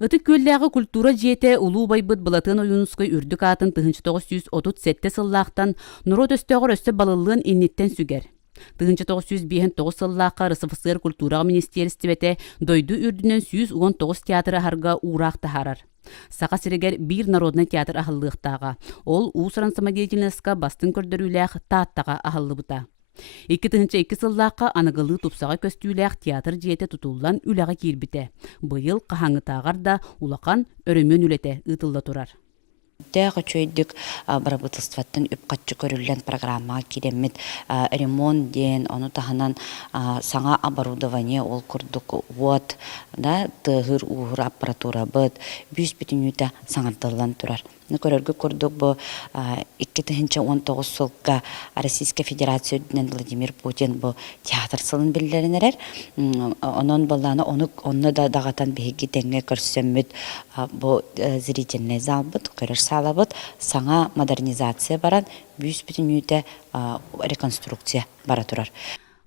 Ыты көлләғы культура жете улуу байбыт балатын ойунускай үрдік атын 1937 сыллақтан нұрот өстөғір өсті балылығын иннеттен сүгер. 1959 сыллаққа РСФСР культура министерствете дойду үрдінен 119 театры харға урақты харар. Сақа сирегер bir народный театр ахыллықтаға. Ол уусыран самодеятельностька бастын көрдіруләқ тааттаға ахыллы бұта. 2002 сыллаққа анығылы тупсаға көстүүләқ театр жете тұтулан үләға келбіте. Бұйыл қахаңытағар да улақан өрімен үлете ұтылда тұрар. Дәғы чөйдік барабытылстваттың үпқатчы көрілген программа керемет ремонт ден, оны тағынан саңа оборудование ол күрдік вот, тығыр ұғыр аппаратура бұд, бүйіс бүтін үйті саңартылан тұрар. Көрергі көрдік бұл 2019 сылға Российская Федерация өдінен Владимир Путин бұл театр сылын білдерінерер. Онын боланы оны да дағатан бейгі тәңге көрсөмміт бұл зрительный зал бұд, көрер сала бұд, саңа модернизация баран, бүйіс бүтін үйті реконструкция бара тұрар.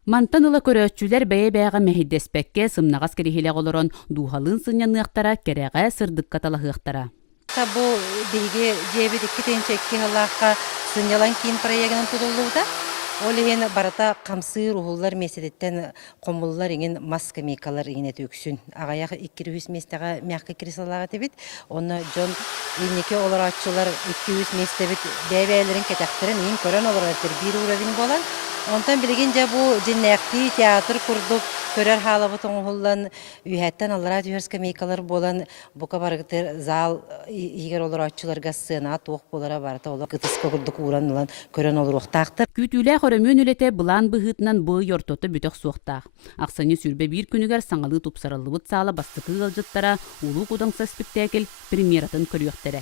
Мантанылы көрөтчүлер бәйе-бәйға мәхиддеспәкке сымнағас керехеле олырын дуғалын сынянлықтара кереға сырдық каталағықтара. Бу биге жебит 2-2 хыллакка сынялан кийин проектын тутулууда. Ол ен барата камсыр ухуллар меседеттен комуллар еген маска мекалар еген өксүн. Агаяк 200 местага мягкий креслолага тебит. Оны жон инеке олар атчылар 200 местебит бәйбәлерин кетактырын ин көрөн олар бир уровень болан. Онтан билген жабу жиннәкти театр курдук көрөр халабыт оңуллан үйәттен алара түйерске мейкалар болан бука баргытыр зал егер олар атчыларга сцена тоқ болара барата олар кытыска курдук уранылан көрөн олар оқтақтыр. Күтүлә хорөмөн үлете булан быһытынан бы йортоты бүтөк суоқтақ. Ақсаны сүрбе бир күнүгер саңалы тупсарылыбыт сала бастыкы ылжыттара улуу кудаңса спектакль премьератын көрүөхтере.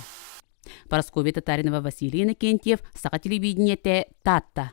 Парасковья Татаринова, Василий Иннокентьев, Сақа телевидениете, Татта.